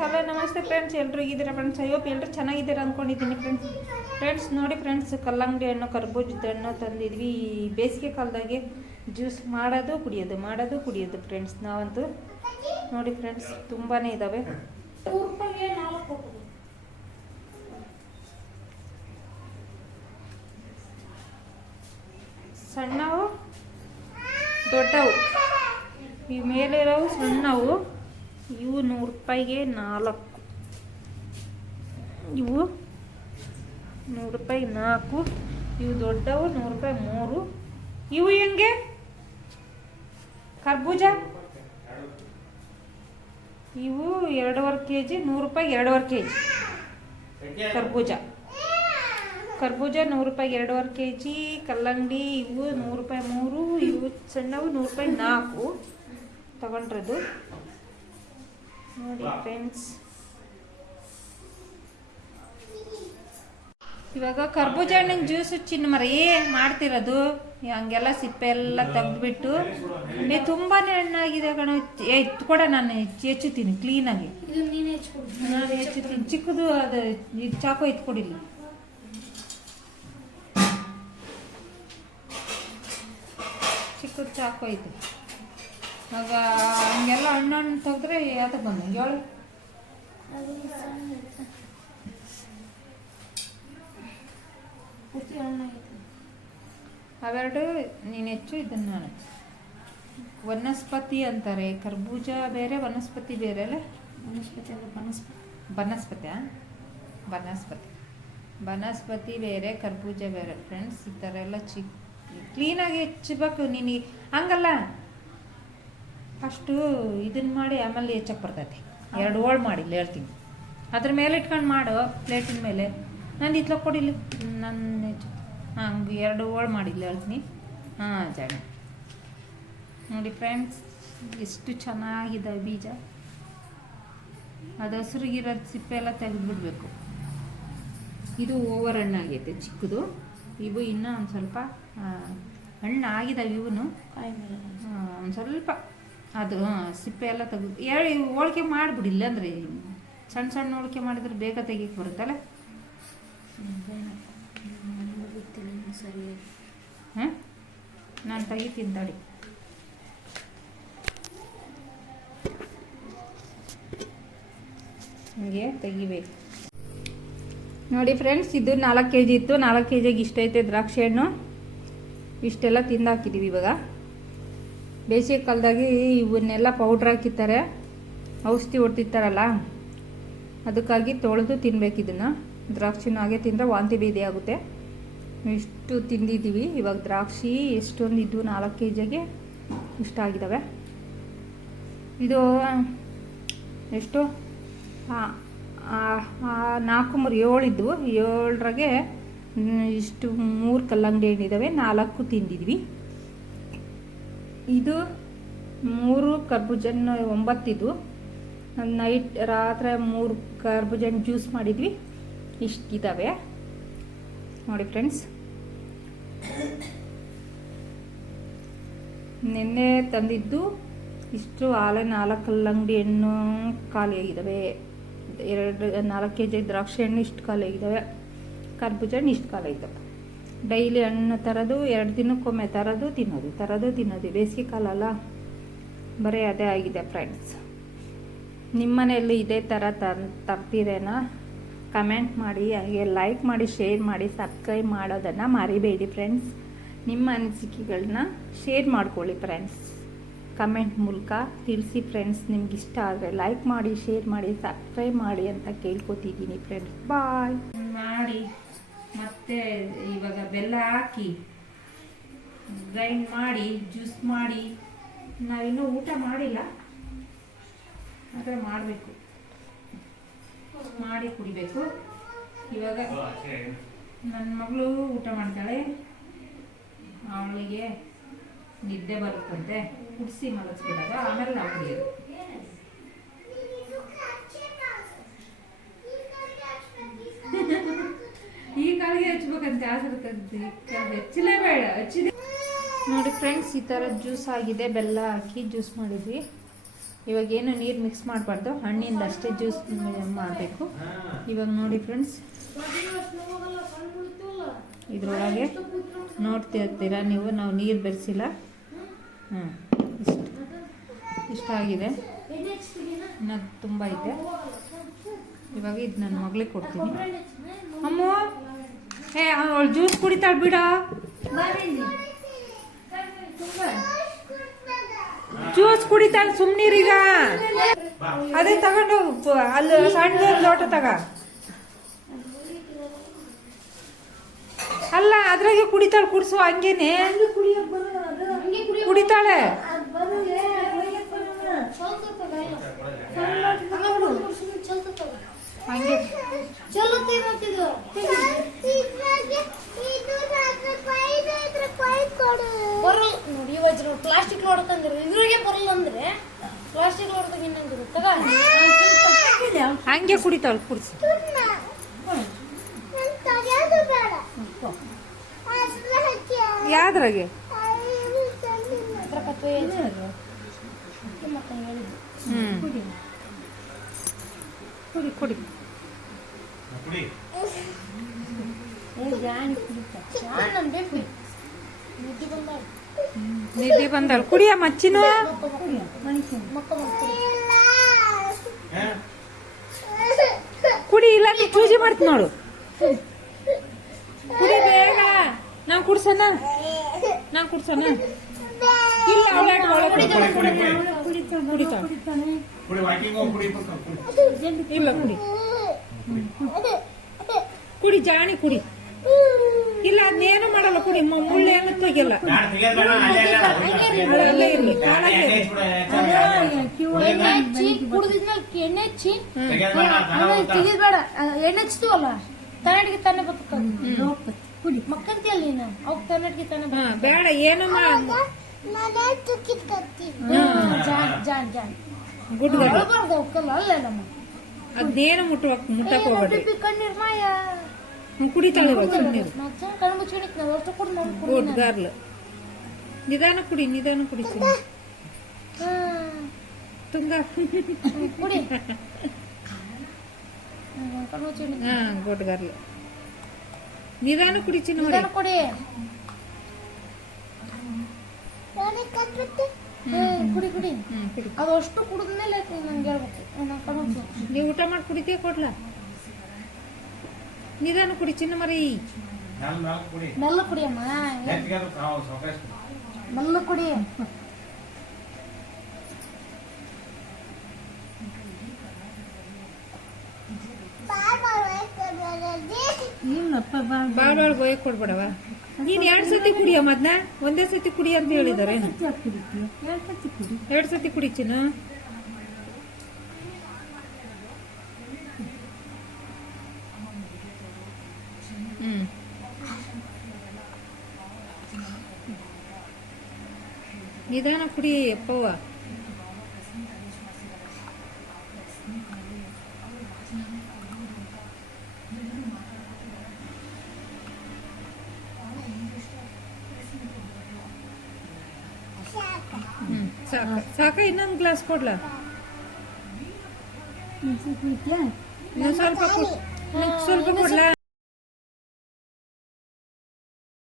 Hello ನಮಸ್ತೆ friends ಎಲ್ರು ಇದ್ದೀರಾ ಫ್ರೆಂಡ್ಸ್ ಅಯ್ಯೋಪ್ ಎಲ್ಲರೂ ಚೆನ್ನಾಗಿದ್ದೀರಾ ಅಂದ್ಕೊಂಡಿದ್ದೀನಿ ಫ್ರೆಂಡ್ಸ್ ಫ್ರೆಂಡ್ಸ್ ನೋಡಿ ಫ್ರೆಂಡ್ಸ್ ಕಲ್ಲಂಗಡಿ ಹಣ್ಣು ಕರ್ಬೂಜದ ಹಣ್ಣು ತಂದಿದ್ವಿ. ಈ ಬೇಸಿಗೆ ಕಾಲದಾಗೆ ಜ್ಯೂಸ್ ಮಾಡೋದು ಕುಡಿಯೋದು ಮಾಡೋದು ಕುಡಿಯೋದು ಫ್ರೆಂಡ್ಸ್ ನಾವಂತೂ ನೋಡಿ ಫ್ರೆಂಡ್ಸ್ ತುಂಬಾ ಇದ್ದಾವೆ ಸಣ್ಣವು ದೊಡ್ಡವು. ಈ ಮೇಲಿರೋವು ಸಣ್ಣವು. ಇವು ನೂರು ರೂಪಾಯಿಗೆ ನಾಲ್ಕು. ಇವು ನೂರು ರೂಪಾಯಿ ನಾಲ್ಕು. ಇವು ದೊಡ್ಡವು ನೂರು ರೂಪಾಯಿ ಮೂರು. ಇವು ಹೆಂಗೆ? ಕರ್ಬೂಜ? ಇವು ಎರಡೂವರೆ ಕೆ ಜಿ ನೂರು ರೂಪಾಯಿ ಎರಡೂವರೆ ಕೆ ಜಿ ಕರ್ಬೂಜ. ಕರ್ಬೂಜ ನೂರು ರೂಪಾಯಿ ಎರಡೂವರೆ ಕೆ ಜಿ ಕಲ್ಲಂಗಡಿ ಇವು ನೂರು ರೂಪಾಯಿ ಮೂರು, ಇವು ಸಣ್ಣವು ನೂರು ರೂಪಾಯಿ ನಾಲ್ಕು. ತಗೊಂಡ್ರದು. ನೋಡಿ ಫ್ರೆಂಡ್ಸ್ ಇವಾಗ ಕರ್ಬೂಜ ಹಣ್ಣಿನ ಜ್ಯೂಸು ಚಿನ್ನ ಮರ ಏ ಮಾಡ್ತಿರೋದು? ಹಂಗೆಲ್ಲ ಸಿಪ್ಪೆ ಎಲ್ಲ ತೆಗ್ದ್ಬಿಟ್ಟು. ಏ ತುಂಬಾನೇ ಹಣ್ಣಾಗಿದೆ ಕಣ. ಏ ಕೂಡ ನಾನು ಹೆಚ್ಚುತ್ತೀನಿ ಕ್ಲೀನಾಗಿ ಇದು ನೀನು ಹೆಚ್ಚಿಕೊಡು. ನಾನು ಹೆಚ್ಚುತ್ತೀನಿ. ಚಿಕ್ಕದು ಅದು ಇದು ಚಾಕು ಎತ್ಕೊಡಿಲ್ಲ ಚಿಕ್ಕದು ಚಾಕು ಐತೆ ಆಗ ಹಂಗೆಲ್ಲ ಹಣ್ಣು ಹಣ್ಣು ತೆಗೆದ್ರೆ ಯಾತಕ್ಕೆ ಬಂದ? ಹೇಳು. ಅವೆರಡು ನೀನು ಹೆಚ್ಚು ಇದನ್ನು ನಾನು ವನಸ್ಪತಿ ಅಂತಾರೆ. ಕರ್ಬೂಜ ಬೇರೆ ವನಸ್ಪತಿ ಬೇರೆ ಅಲ್ಲ? ವನಸ್ಪತಿ ವನಸ್ಪತಿ ಬನಸ್ಪತಿ. ಬನಸ್ಪತಿ ಬನಸ್ಪತಿ. ಬೇರೆ ಕರ್ಬೂಜ ಬೇರೆ. ಫ್ರೆಂಡ್ಸ್ ಈ ಥರ ಎಲ್ಲ ಚಿಕ್ಕ ಕ್ಲೀನಾಗಿ ಹೆಚ್ಚಬೇಕು ನೀನು ಹಂಗಲ್ಲ? ಫಸ್ಟು ಇದನ್ನ ಮಾಡಿ ಆಮೇಲೆ ಹೆಚ್ಚಕ್ಕೆ ಬರ್ತೈತಿ. ಎರಡು ಓಳ್ ಮಾಡಿಲ್ಲ ಹೇಳ್ತೀನಿ ಅದ್ರ ಮೇಲೆ ಇಟ್ಕೊಂಡು ಮಾಡು ಪ್ಲೇಟಿನ ಮೇಲೆ. ನಾನು ಇತ್ಲ ಕೊಡಿಲ್ಲ. ನನ್ನ ಹೆಚ್ಚು ಹಾಂ ಎರಡು ಓಳ್ ಮಾಡಿಲ್ಲ ಹೇಳ್ತೀನಿ ಹಾಂ ಜಾಣ. ನೋಡಿ ಫ್ರೆಂಡ್ಸ್ ಎಷ್ಟು ಚೆನ್ನಾಗಿದೆ ಬೀಜ. ಅದು ಹಸಿರಿಗಿರೋದು ಸಿಪ್ಪೆ ಎಲ್ಲ ತೆಗೆದುಬಿಡ್ಬೇಕು. ಇದು ಓವರ್ ಹಣ್ಣಾಗೈತೆ ಚಿಕ್ಕದು. ಇವು ಇನ್ನೂ ಒಂದು ಸ್ವಲ್ಪ ಹಣ್ಣು ಆಗಿದಾವೆ ಇವನು. ಒಂದು ಸ್ವಲ್ಪ. ಅದು ಸಿಪ್ಪೆ ಎಲ್ಲ ತೆಗೆದು, ಹೇಳಿ, ಹೋಳಿಗೆ ಮಾಡಿಬಿಡಿ, ಇಲ್ಲಂದ್ರೆ ಸಣ್ಣ ಸಣ್ಣ ಹೋಳಿಗೆ ಮಾಡಿದ್ರೆ ಬೇಗ ತೆಗಿಯಕ್ಕೆ ಬರುತ್ತಲ್ಲ ಹಾಂ? ನಾನು ತೆಗಿತೀನಿ ತಡಿ. ಹೀಗೆ ತೆಗಿಬೇಕು. ನೋಡಿ ಫ್ರೆಂಡ್ಸ್ ಇದು ನಾಲ್ಕು ಕೆ ಜಿ ಇತ್ತು. ನಾಲ್ಕು ಕೆ ಜಿಗೆ ಇಷ್ಟೈತೆ ದ್ರಾಕ್ಷಿ ಹಣ್ಣು. ಇಷ್ಟೆಲ್ಲ ತಿಂದಾಕಿದ್ದೀವಿ ಇವಾಗ. ಬೇಸಿಗೆ ಕಾಲದಾಗಿ ಇವನ್ನೆಲ್ಲ ಪೌಡ್ರ್ ಹಾಕಿರ್ತಾರೆ. ಔಷಧಿ ಹೊಡ್ತಿರ್ತಾರಲ್ಲ ಅದಕ್ಕಾಗಿ ತೊಳೆದು ತಿನ್ಬೇಕು ಇದನ್ನು. ದ್ರಾಕ್ಷಿನ ಹಾಗೆ ತಿಂದರೆ ವಾಂತಿ ಭೇದಿ ಆಗುತ್ತೆ. ಇಷ್ಟು ತಿಂದಿದ್ದೀವಿ. ಇವಾಗ ದ್ರಾಕ್ಷಿ ಎಷ್ಟೊಂದು ಇದ್ವು ನಾಲ್ಕು ಕೆ ಜಿಗೆ ಇಷ್ಟ ಆಗಿದ್ದಾವೆ. ಇದು, ಎಷ್ಟು? ನಾಲ್ಕು ಮೂರು ಏಳು ಇದ್ವು ಏಳರಾಗೆ ಇಷ್ಟು ಮೂರು ಕಲ್ಲಂಗಡಿ ಹಣ್ಣಿದ್ದಾವೆ ನಾಲ್ಕು ತಿಂದಿದ್ವಿ ಇದು ಮೂರು ಕರ್ಬೂಜನ್ ನಾನು ನೈಟ್ ರಾತ್ರಿ ಮೂರು ಕರ್ಬುಜನ್ ಜ್ಯೂಸ್ ಮಾಡಿದ್ವಿ. ಇಷ್ಟಿದ್ದಾವೆ ನೋಡಿ ಫ್ರೆಂಡ್ಸ್. ನಿನ್ನೆ ತಂದಿದ್ದು ಇಷ್ಟು ಆಲೆ ನಾಲ್ಕು ಕಲ್ಲಂಗಡಿ ಹಣ್ಣು ಖಾಲಿಯಾಗಿದ್ದಾವೆ ಎರಡು ನಾಲ್ಕು ಕೆ ಜಿ ದ್ರಾಕ್ಷಿ ಹಣ್ಣು ಇಷ್ಟು ಖಾಲಿಯಾಗಿದ್ದಾವೆ ಕರ್ಬೂಜ ಹಣ್ಣು ಇಷ್ಟು ಖಾಲಿಯಾಗಿದ್ದಾವೆ ಡೈಲಿ ಹಣ್ಣು ತರೋದು, ಎರಡು ದಿನಕ್ಕೊಮ್ಮೆ ತರೋದು, ತಿನ್ನೋದು. ತರೋದು, ತಿನ್ನೋದು. ಬೇಸಿಗೆ ಕಾಲ ಅಲ್ಲ? ಬರೀ ಅದೇ ಆಗಿದೆ ಫ್ರೆಂಡ್ಸ್ ನಿಮ್ಮನೆಯಲ್ಲೂ ಇದೇ ಥರ ತರ್ ತರ್ತೀರೇನಾ ಕಮೆಂಟ್ ಮಾಡಿ, ಹಾಗೆ ಲೈಕ್ ಮಾಡಿ ಶೇರ್ ಮಾಡಿ ಸಬ್ಸ್ಕ್ರೈಬ್ ಮಾಡೋದನ್ನು ಮರಿಬೇಡಿ ಫ್ರೆಂಡ್ಸ್ ನಿಮ್ಮ ಅನಿಸಿಕೆಗಳನ್ನ ಶೇರ್ ಮಾಡ್ಕೊಳ್ಳಿ ಫ್ರೆಂಡ್ಸ್ ಕಮೆಂಟ್ ಮೂಲಕ ತಿಳಿಸಿ ಫ್ರೆಂಡ್ಸ್ ನಿಮ್ಗೆ ಇಷ್ಟ ಆದರೆ ಲೈಕ್ ಮಾಡಿ ಶೇರ್ ಮಾಡಿ ಸಬ್ಸ್ಕ್ರೈಬ್ ಮಾಡಿ ಅಂತ ಕೇಳ್ಕೊತಿದ್ದೀನಿ ಫ್ರೆಂಡ್ಸ್ ಬಾಯ್ ಮಾಡಿ. ಮತ್ತೆ ಇವಾಗ ಬೆಲ್ಲ ಹಾಕಿ ಗ್ರೈಂಡ್ ಮಾಡಿ ಜ್ಯೂಸ್ ಮಾಡಿ, ನಾವಿನ್ನೂ ಊಟ ಮಾಡಿಲ್ಲ. ಆದರೆ ಮಾಡಬೇಕು. ಮಾಡಿ ಕುಡಿಬೇಕು. ಇವಾಗ ನನ್ನ ಮಗಳು ಊಟ ಮಾಡ್ತಾಳೆ. ಅವಳಿಗೆ ನಿದ್ದೆ ಬರುತ್ತಂತೆ. ಕುಡಿಸಿ ಮಲಗಿಸ್ಬಿಡೋದ. ಆಮೇಲೆ ನಾವು ಕುಡಿಯೋದು. ನೋಡಿ ಫ್ರೆಂಡ್ಸ್, ಈ ಥರ ಜ್ಯೂಸ್ ಆಗಿದೆ. ಬೆಲ್ಲ ಹಾಕಿ ಜ್ಯೂಸ್ ಮಾಡಿದ್ವಿ. ಇವಾಗ ಏನು ನೀರು ಮಿಕ್ಸ್ ಮಾಡಬಾರ್ದು. ಹಣ್ಣಿಂದ ಅಷ್ಟೇ ಜ್ಯೂಸ್ ಮಾಡಬೇಕು. ಇವಾಗ ನೋಡಿ ಫ್ರೆಂಡ್ಸ್, ಇದ್ರೊಳಗೆ ನೋಡ್ತಿರ್ತೀರಾ ನೀವು? ನಾವು ನೀರು ಬೆರೆಸಿಲ್ಲ. ಇಷ್ಟು. ಇಷ್ಟ ಆಗಿದೆ. ಇನ್ನೂ ತುಂಬ ಇದೆ ಇವಾಗ ಇದು ನನ್ನ ಮಗಳಿಗೆ ಕೊಡ್ತೀನಿ. ಅಮ್ಮ ಏ ಅವಳು ಜ್ಯೂಸ್ ಕುಡಿತಾಳೆ ಬಿಡ. ಜ್ಯೂಸ್ ಕುಡಿತಾಳೆ ಸುಮ್ನೀರೀಗ ಅದೇ ತಗೊಂಡು ಅಲ್ಲಿ ಸಣ್ಣ ಲೋಟ ತಗ. ಅಲ್ಲ ಅದ್ರಾಗೆ ಕುಡಿತಾಳೆ ಕುಡಿಸು ಹಂಗೇನೆ. ಕುಡಿತಾಳೆ. ಹಂಗೆ. ಹಂಗೆ ಕುಡಿತಾಳೆ ಕುಡಿಸಿ. ಯಾವ್ದ್ರಾಗೆ? ಕುಡಿ ಕುಡಿ. ನಿದ್ದೆ ಬಂದಾಳ. ಕುಡಿಯ ಮಚ್ಚಿನ ಇಲ್ಲ ನೀ ಪೂಜೆ ಮಾಡ್ತೀನಿ ನೋಡು. ಕುಡಿ ಬೇಗ. ನಾ ಕುಡ್ಸೋಣ? ನಾ ಕುಡ್ಸೋಣ? ಇಲ್ಲ ಅವಳಾಟ ಕುಡಿತಾಳೆ. ಕುಡಿ. ಇಲ್ಲ ಕುಡಿ. ಕುಡಿ ಜಾಣಿ ಕುಡಿ. ಇಲ್ಲ ಅದನ್ನೇನು ಮಾಡಲ್ಲ ಕೊಡಿ. ಮುಳ್ಳು ಏನು ಬೇಡ, ಅಲ್ಲೇ ಇರ್ಲಿ ಎಣ್ಣೆ ಹಚ್ಚಿ ಕುಡಿದಿದ್ಮೇಲೆ ಎಣ್ಣೆ ತನ್ನಡಿಗೆ ತಾನೇ ಬರ್ತಕ್ಕ ಕುಡಿ. ಮಕ್ಕಂತಿಯಲ್ಲ ನೀನು? ಅವಾಗ ತನ್ನಡಿಗೆ ತಾನೇ ಹಾ ಬೇಡ ಏನು ಜಾನ್ ಜಾನ್ ಜಾನ್. ಗುಡ್ ಅಲ್ಲೇ ನಮ್ಮ. ಅದೇನು ಮುಟ್ಟುವ ಮುಟ್ಟಕ್ಕೆ ಹೋಗ್ಬೇಡ್ರಿ ಟಿಪ್ಪಿ ಕಣ್ಣೀರ್ ಮಾಯ. ಕುಡಿತಾಳೆ ಇವಾಗ ಸುಮ್ಮನೆ ನಾವು ಸುಮ್ಮನೆ ಕಣ್ಣು ಮುಚ್ಚಿಡಿಕ್ ನಾವು ಅಷ್ಟು ಕುಡಿ ನೋಡಿ ಕುಡಿ ಗುಡ್ ಗರ್ಲ್ ನಿಧಾನ ಕುಡಿ ನಿಧಾನ ಕುಡಿ ಚಿನ್ನ. ತುಂಗ ಕುಡಿ ಹ್ಮ್, ಕಣ್ಣು ಮುಚ್ಚಿಡಿ ಹಾ ಗುಡ್ ಗರ್ಲ್ ನಿಧಾನ ಕುಡಿ ಚಿನ್ನ ನೋಡಿ ನಿಧಾನ ಕೊಡಿ ಹ್ಮ್, ಕುಡಿ ಕುಡಿ ಹ್ಮ್ ಕುಡಿ ಅದು ಅಷ್ಟು ಕುಡಿದ್ಮೇಲೆ ನಂಗೆ ಹೇಳ್ಬೇಕು ನಂಗೆ ಕಣ್ಣು ಮುಚ್ಚು. ನೀವು ಊಟ ಮಾಡಿ ಕುಡಿತೇ ಕೊಡ್ಲಾ ನಿಧಾನ ಕುಡಿ ಚಿನ್ನ ಮರಿ. ಮೆಲ್ಲ ಕುಡಿಯಮ್ಮ. ಮೆಲ್ಲ ಕುಡಿ. ಬಾಳ್ ಬಾಳ್ ಬೋಯಕ್ ಕೊಡ್ಬೇಡವ? ನೀನ್ ಎರಡ್ ಸತಿ ಕುಡಿಯ ಮದ್ನ? ಒಂದೇ ಸತಿ ಕುಡಿ ಅಂತ ಹೇಳಿದಾರೆ ಎರಡ್ ಸತಿ ಕುಡಿ ಚಿನ್ನ. ನಿಧಾನ ಕುಡಿ ಅಪ್ಪವ್ವ. ಹ್ಮ್ ಸಾಕ. ಇನ್ನೊಂದು ಗ್ಲಾಸ್ ಕೊಡ್ಲಾ? ಸ್ವಲ್ಪ ಸ್ವಲ್ಪ ಕೊಡ್ಲಾ?